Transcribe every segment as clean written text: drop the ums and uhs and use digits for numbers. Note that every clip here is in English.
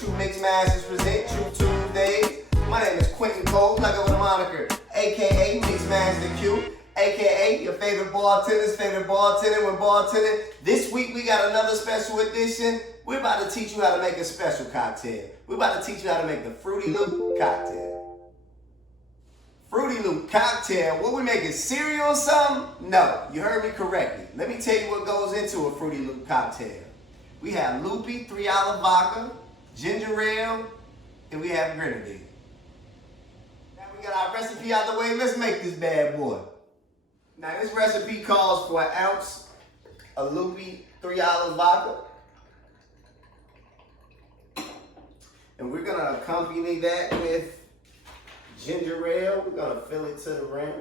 True Mix Masters present True Tuesdays. My name is Quentin Cole, I go with a moniker, aka Mix Master Q, aka your favorite bartender's favorite bartender when bartending. This week we got another special edition. We're about to teach you how to make a special cocktail. We're about to teach you how to make the Fruity Loop cocktail. Fruity Loop cocktail, what we making, cereal or something? No, you heard me correctly. Let me tell you what goes into a Fruity Loop cocktail. We have loopy, 3-olive vodka, ginger ale, and we have grenadine. Now we got our recipe out the way, let's make this bad boy. Now this recipe calls for 1 ounce of loopy, 3-olive vodka. And we're gonna accompany that with ginger ale. We're gonna fill it to the rim.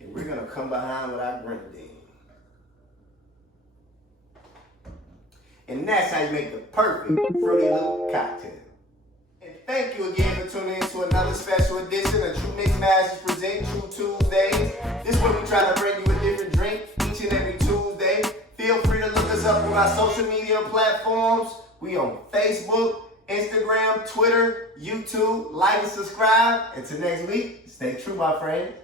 And we're gonna come behind with our grenadine. And that's how you make the perfect Fruity Loop cocktail. And thank you again for tuning in to another special edition of True Mix Masters present True Tuesdays. This is where we try to bring you a different drink each and every Tuesday. Feel free to look us up on our social media platforms. We on Facebook, Instagram, Twitter, YouTube. Like and subscribe. Until next week, stay true, my friend.